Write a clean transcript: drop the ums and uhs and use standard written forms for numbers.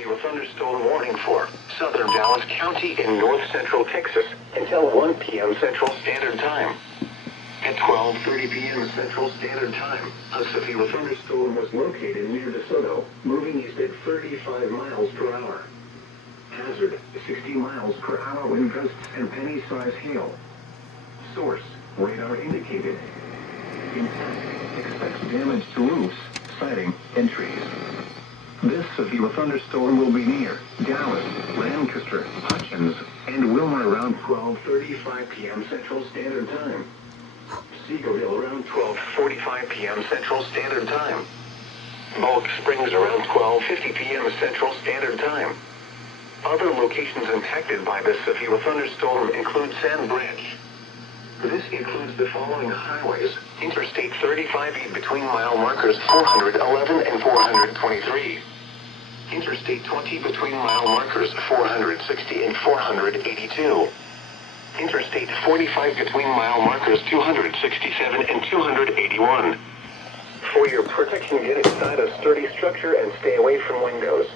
severe thunderstorm warning for southern Dallas County and north central Texas until 1 p.m. Central Standard Time. At 12:30 p.m. Central Standard Time, a severe thunderstorm was located near DeSoto, moving east at 35 miles per hour. Hazard, 60 miles per hour wind gusts and penny-size hail. Source, radar indicated. Impact, expects damage to roofs, siding, and trees. This severe thunderstorm will be near Dallas, Lancaster, Hutchins, and Wilmer around 12:35 p.m. Central Standard Time. Seagoville around 12:45 p.m. Central Standard Time. Bulk Springs around 12:50 p.m. Central Standard Time. Other locations impacted by this severe thunderstorm include Sand Bridge. This includes the following highways: Interstate 35E between mile markers 411 and 423. Interstate 20 between mile markers 460 and 482. Interstate 45 between mile markers 267 and 281. For your protection, get inside a sturdy structure and stay away from windows.